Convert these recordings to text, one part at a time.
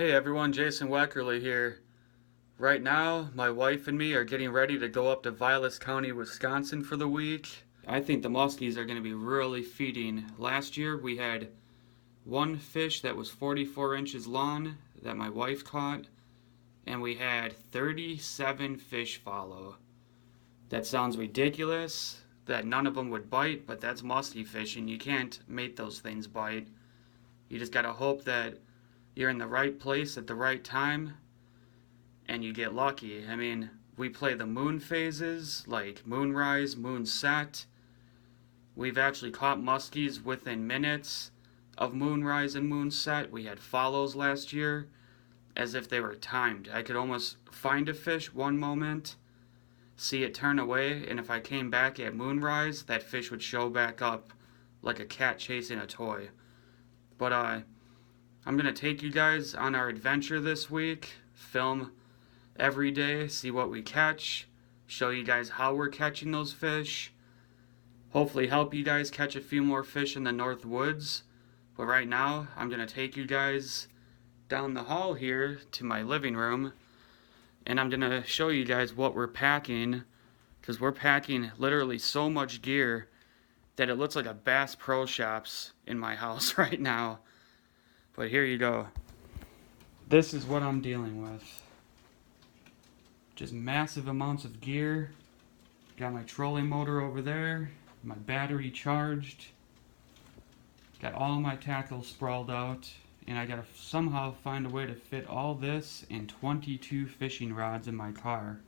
Hey everyone, Jason Weckerle here. Right now, my wife and me are getting ready to go up to Vilas County, Wisconsin for the week. I think the muskies are going to be really feeding. Last year we had one fish that was 44 inches long that my wife caught, and we had 37 fish follow. That sounds ridiculous, that none of them would bite, but that's musky fishing. You can't make those things bite. You just gotta hope that you're in the right place at the right time and you get lucky. I mean, we play the moon phases like moonrise, moonset. We've actually caught muskies within minutes of moonrise and moonset. We had follows last year as if they were timed. I could almost find a fish one moment, see it turn away, and if I came back at moonrise, that fish would show back up like a cat chasing a toy. But I'm going to take you guys on our adventure this week, film every day, see what we catch, show you guys how we're catching those fish, hopefully help you guys catch a few more fish in the North Woods. But right now, I'm going to take you guys down the hall here to my living room, and I'm going to show you guys what we're packing, because we're packing literally so much gear that it looks like a Bass Pro Shops in my house right now. But here you go. This is what I'm dealing with. Just massive amounts of gear. Got my trolling motor over there, my battery charged. Got all my tackle sprawled out, and I gotta somehow find a way to fit all this and 22 fishing rods in my car.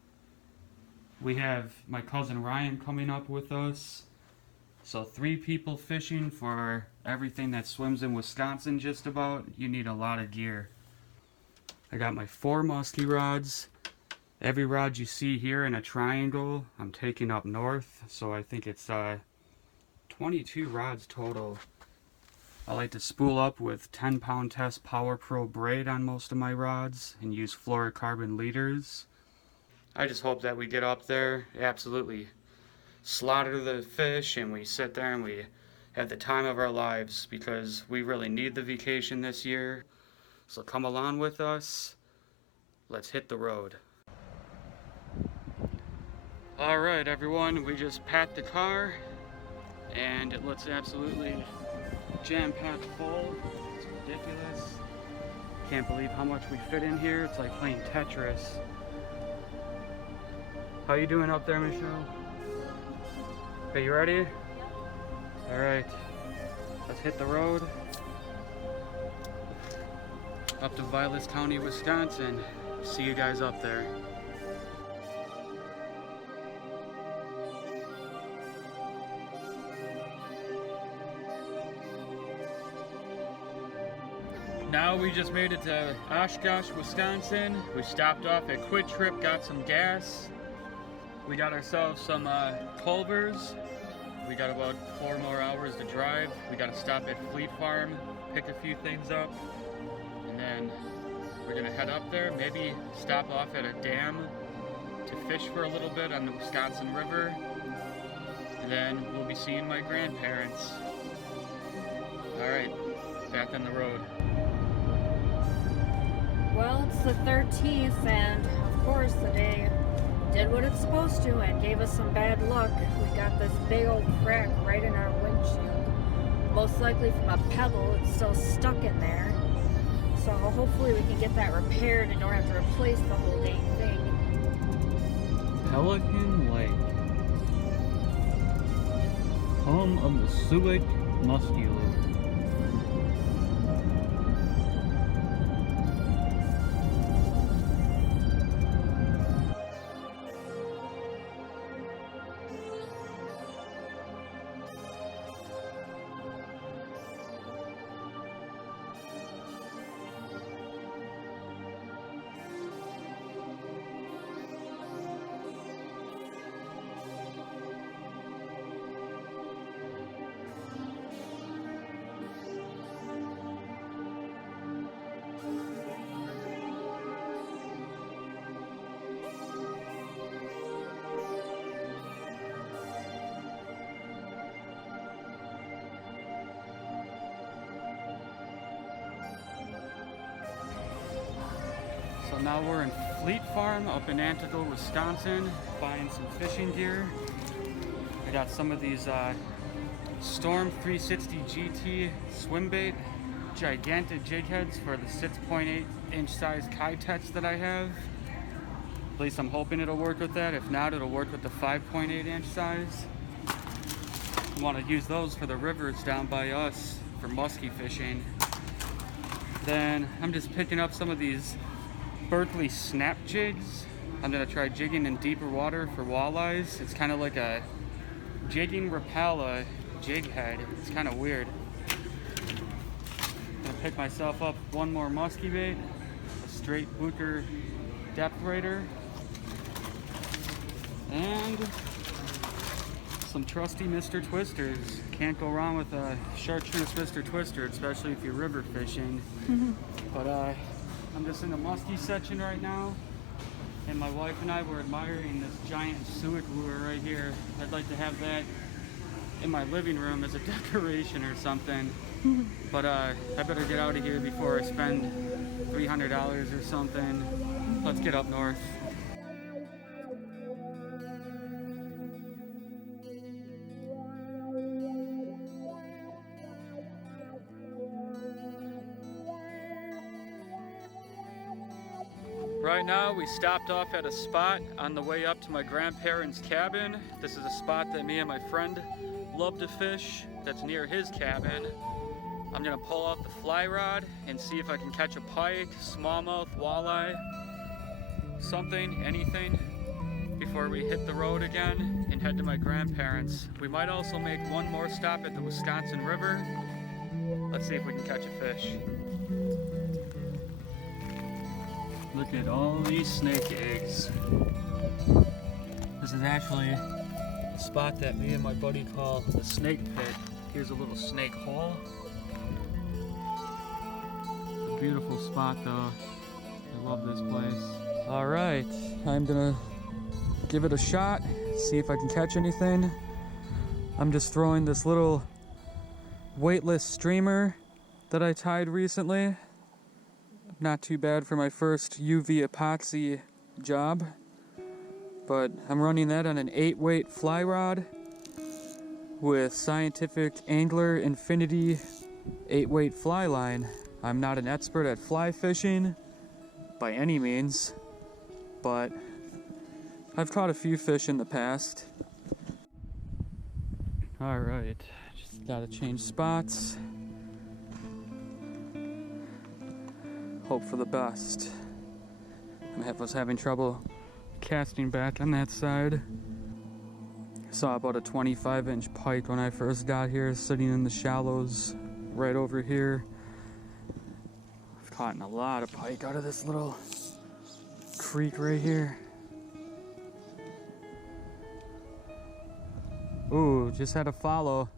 We have my cousin Ryan coming up with us. So 3 people fishing for everything that swims in Wisconsin just about. You need a lot of gear. I got my 4 musky rods. Every rod you see here in a triangle, I'm taking up north. So I think it's 22 rods total. I like to spool up with 10-pound test Power Pro braid on most of my rods and use fluorocarbon leaders. I just hope that we get up there, absolutely slaughter the fish, and we sit there and we have the time of our lives, because we really need the vacation this year. So come along with us. Let's hit the road. Alright everyone, we just packed the car and it looks absolutely jam-packed full. It's ridiculous. Can't believe how much we fit in here. It's like playing Tetris. How you doing up there, Michelle? Okay, you ready? Alright, let's hit the road up to Vilas County, Wisconsin. See you guys up there. Now we just made it to Oshkosh, Wisconsin. We stopped off at Quick Trip, got some gas. We got ourselves some Culvers. We got about 4 more hours to drive. We got to stop at Fleet Farm, pick a few things up, and then we're gonna head up there. Maybe stop off at a dam to fish for a little bit on the Wisconsin River, and then we'll be seeing my grandparents. All right, back on the road. Well, it's the 13th, and of course the day did what it's supposed to and gave us some bad luck. We got this big old crack right in our windshield. Most likely from a pebble. It's still stuck in there. So hopefully we can get that repaired and don't have to replace the whole dang thing. Pelican Lake, home of the Suic musky lure. now we're in Fleet Farm up in Antigo, Wisconsin, buying some fishing gear. I got some of these Storm 360 GT swim bait, gigantic jig heads for the 6.8 inch size Kitets that I have. At least I'm hoping it'll work with that. If not, it'll work with the 5.8 inch size. I want to use those for the rivers down by us for muskie fishing. Then I'm just picking up some of these Berkeley snap jigs. I'm gonna try jigging in deeper water for walleyes. It's kind of like a jigging Rapala jig head. It's kind of weird. I'm gonna pick myself up one more muskie bait, a straight Weckerle depth raider, and some trusty Mr. Twisters. Can't go wrong with a chartreuse Mr. Twister, especially if you're river fishing. But I'm just in the muskie section right now, and my wife and I were admiring this giant suet lure right here. I'd like to have that in my living room as a decoration or something. But I better get out of here before I spend $300 or something. Let's get up north. Right now we stopped off at a spot on the way up to my grandparents' cabin. This is a spot that me and my friend love to fish that's near his cabin. I'm gonna pull out the fly rod and see if I can catch a pike, smallmouth, walleye, something, anything, before we hit the road again and head to my grandparents. We might also make one more stop at the Wisconsin River. Let's see if we can catch a fish. Look at all these snake eggs. This is actually a spot that me and my buddy call the snake pit. Here's a little snake hole. A beautiful spot though. I love this place. All right, I'm gonna give it a shot, see if I can catch anything. I'm just throwing this little weightless streamer that I tied recently. Not too bad for my first UV epoxy job, but I'm running that on an 8-weight fly rod with Scientific Angler Infinity 8-weight fly line. I'm not an expert at fly fishing by any means, but I've caught a few fish in the past. All right, just gotta change spots. Hope for the best. I was having trouble casting back on that side. I saw about a 25-inch pike when I first got here, sitting in the shallows right over here. I've caught a lot of pike out of this little creek right here. Ooh, just had a follow.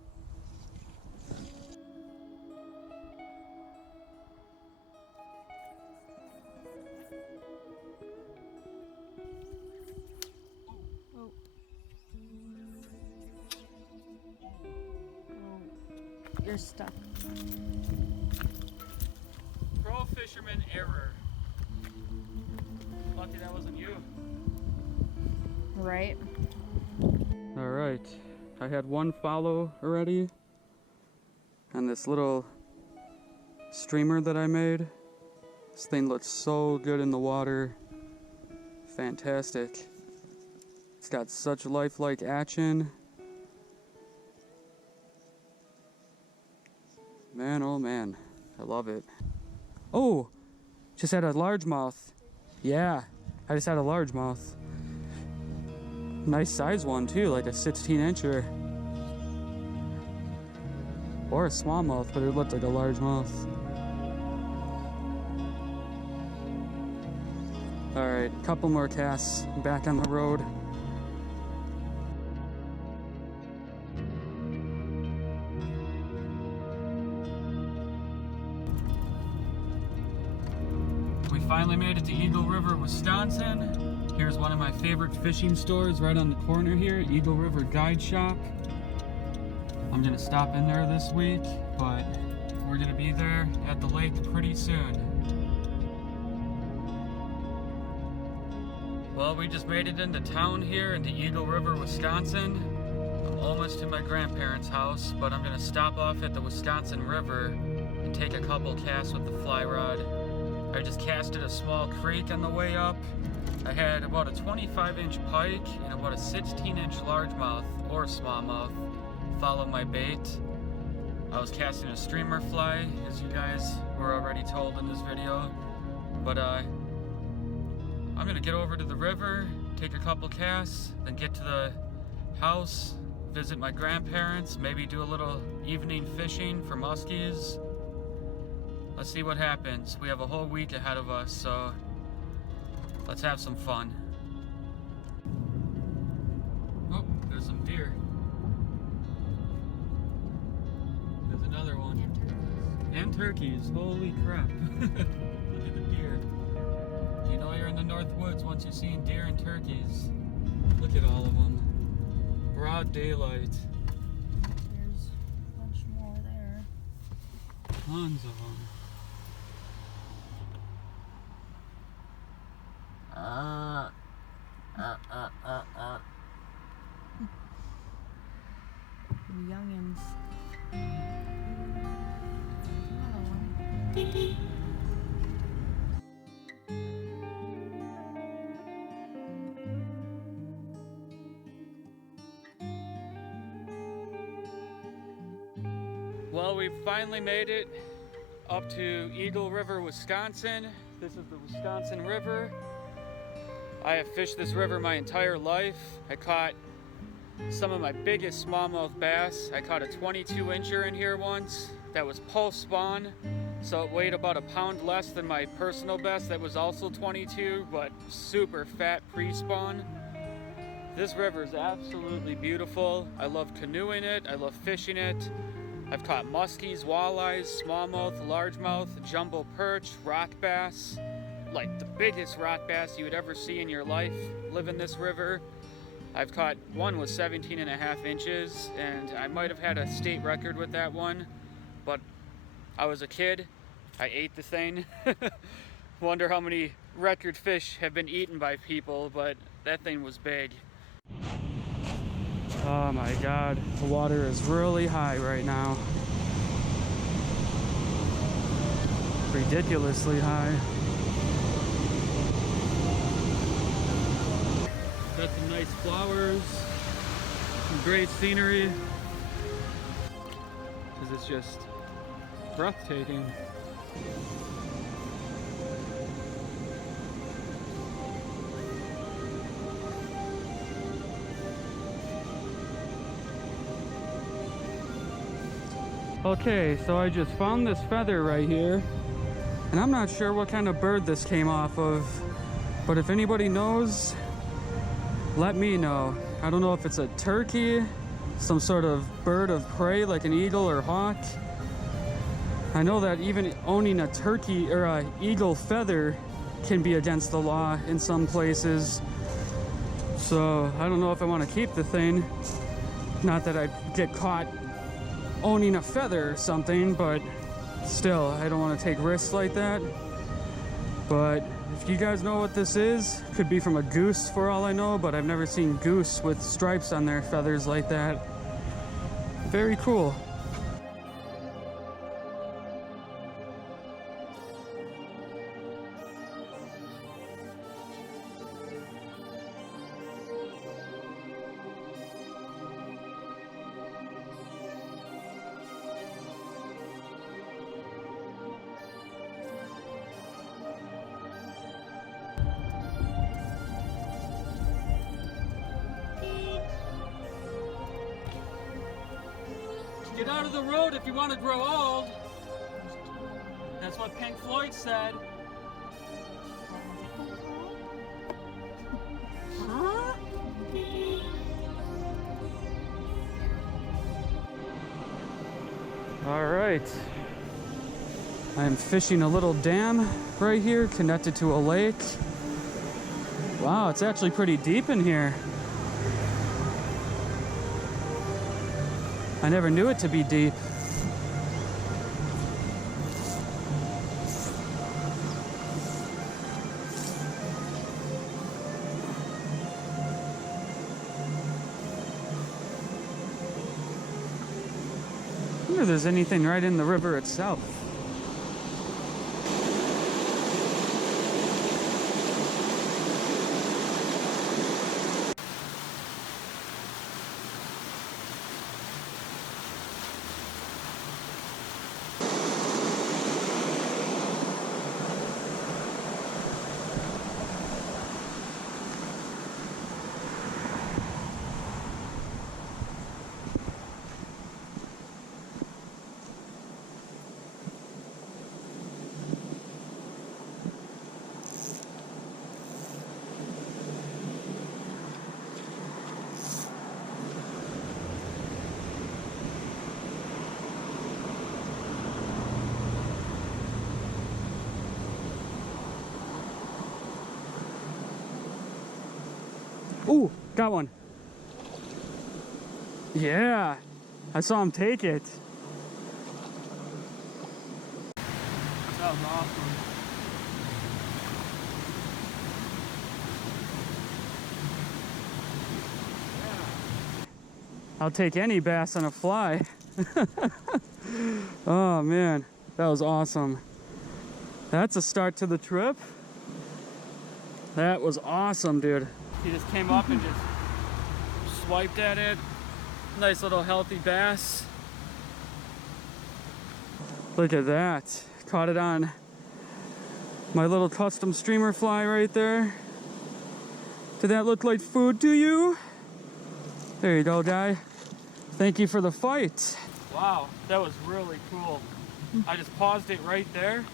You're stuck. Pro fisherman error. Lucky that wasn't you. Right? All right, I had one follow already on this little streamer that I made. This thing looks so good in the water. Fantastic. It's got such lifelike action. Man, oh man, I love it. Oh, just had a largemouth. Yeah, I just had a largemouth. Nice size one too, like a 16-incher. Or a smallmouth, but it looked like a largemouth. All right, couple more casts, back on the road. We finally made it to Eagle River, Wisconsin. Here's one of my favorite fishing stores right on the corner here, Eagle River Guide Shop. I'm gonna stop in there this week, but we're gonna be there at the lake pretty soon. Well, we just made it into town here, into Eagle River, Wisconsin. I'm almost to my grandparents' house, but I'm gonna stop off at the Wisconsin River and take a couple casts with the fly rod. I just casted a small creek on the way up. I had about a 25-inch pike and about a 16-inch largemouth or smallmouth follow my bait. I was casting a streamer fly, as you guys were already told in this video, but I'm gonna get over to the river, take a couple casts, then get to the house, visit my grandparents, maybe do a little evening fishing for muskies. Let's see what happens. We have a whole week ahead of us, so let's have some fun. Oh, there's some deer. There's another one. And turkeys. Holy crap. Look at the deer. You know you're in the North Woods once you're seeing deer and turkeys. Look at all of them. Broad daylight. There's a bunch more there. Tons of them. Youngins. Another one. Well, we finally made it up to Eagle River, Wisconsin. This is the Wisconsin River. I have fished this river my entire life. I caught some of my biggest smallmouth bass. I caught a 22-incher in here once that was post spawn, so it weighed about a pound less than my personal best that was also 22, but super fat pre-spawn. This river is absolutely beautiful. I love canoeing it, I love fishing it. I've caught muskies, walleyes, smallmouth, largemouth, jumbo perch, rock bass, like the biggest rock bass you would ever see in your life live in this river. I've caught one with 17.5 inches, and I might have had a state record with that one, but I was a kid. I ate the thing. Wonder how many record fish have been eaten by people, but that thing was big. Oh my God, the water is really high right now. Ridiculously high. Got some nice flowers, some great scenery. Because it's just breathtaking. Okay, so I just found this feather right here, and I'm not sure what kind of bird this came off of, but if anybody knows, let me know. I don't know if it's a turkey, some sort of bird of prey like an eagle or hawk. I know that even owning a turkey or an eagle feather can be against the law in some places. So I don't know if I want to keep the thing. Not that I get caught owning a feather or something, but still, I don't want to take risks like that. But if you guys know what this is, could be from a goose for all I know, but I've never seen goose with stripes on their feathers like that. Very cool. Get out of the road if you want to grow old. That's what Pink Floyd said. Huh? All right. I am fishing a little dam right here connected to a lake. Wow, it's actually pretty deep in here. I never knew it to be deep. sure there's anything right in the river itself. Ooh, got one. Yeah, I saw him take it. That was awesome. I'll take any bass on a fly. Oh man, that was awesome. That's a start to the trip. That was awesome, dude. He just came up and just swiped at it. Nice little healthy bass. Look at that. Caught it on my little custom streamer fly right there. Did that look like food to you? There you go, guy. Thank you for the fight. Wow, that was really cool. I just paused it right there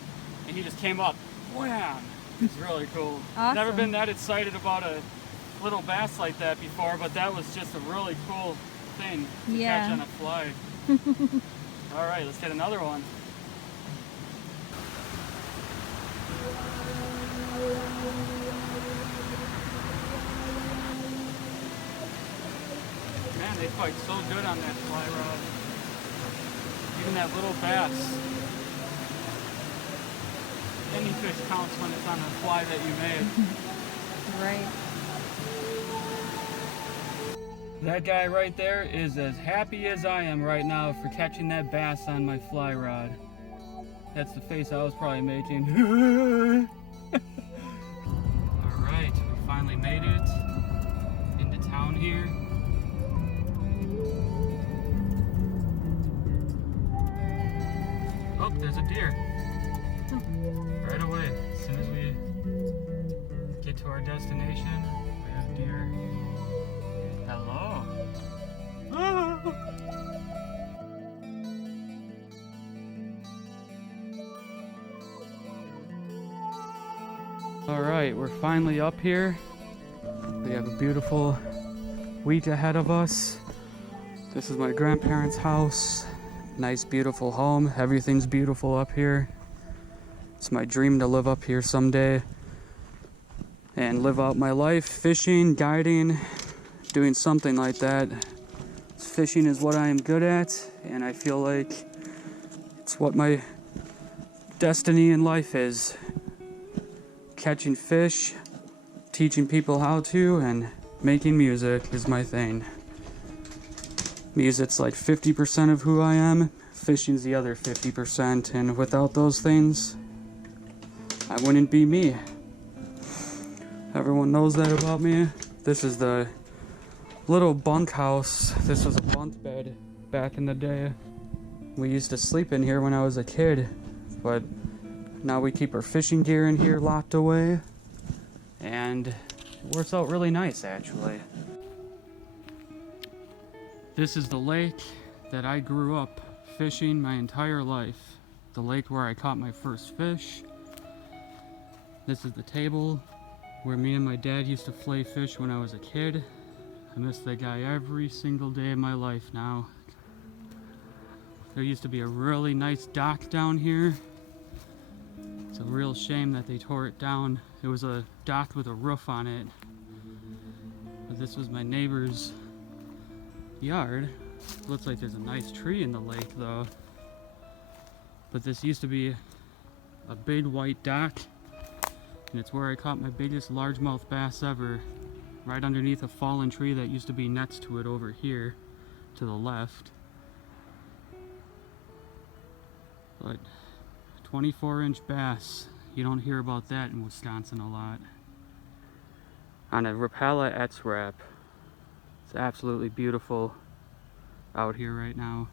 and he just came up. Wham! It's really cool. Awesome. Never been that excited about a little bass like that before, but that was just a really cool thing to catch on a fly. All right, let's get another one. Man, they fight so good on that fly rod. Even that little bass. Any fish counts when it's on a fly that you made. Right. That guy right there is as happy as I am right now for catching that bass on my fly rod. That's the face I was probably making. Alright, we finally made it into town here. Oh, there's a deer. Right away, as soon as we get to our destination, we have deer. Hello. All right, we're finally up here. We have a beautiful week ahead of us. This is my grandparents' house. Nice, beautiful home. Everything's beautiful up here. It's my dream to live up here someday and live out my life fishing, guiding, doing something like that. Fishing is what I am good at, and I feel like it's what my destiny in life is. Catching fish, teaching people how to, and making music is my thing. Music's like 50% of who I am, fishing's the other 50%, and without those things, I wouldn't be me. Everyone knows that about me. This is the little bunkhouse. This was a bunk bed back in the day. We used to sleep in here when I was a kid, but now we keep our fishing gear in here locked away, and it works out really nice, actually. This is the lake that I grew up fishing my entire life. The lake where I caught my first fish. This is the table where me and my dad used to fillet fish when I was a kid. I miss that guy every single day of my life now. There used to be a really nice dock down here. It's a real shame that they tore it down. It was a dock with a roof on it. But this was my neighbor's yard. Looks like there's a nice tree in the lake though. But this used to be a big white dock, and it's where I caught my biggest largemouth bass ever, right underneath a fallen tree that used to be next to it over here to the left. But 24-inch bass, you don't hear about that in Wisconsin a lot. On a Rapala X wrap. It's absolutely beautiful out here right now.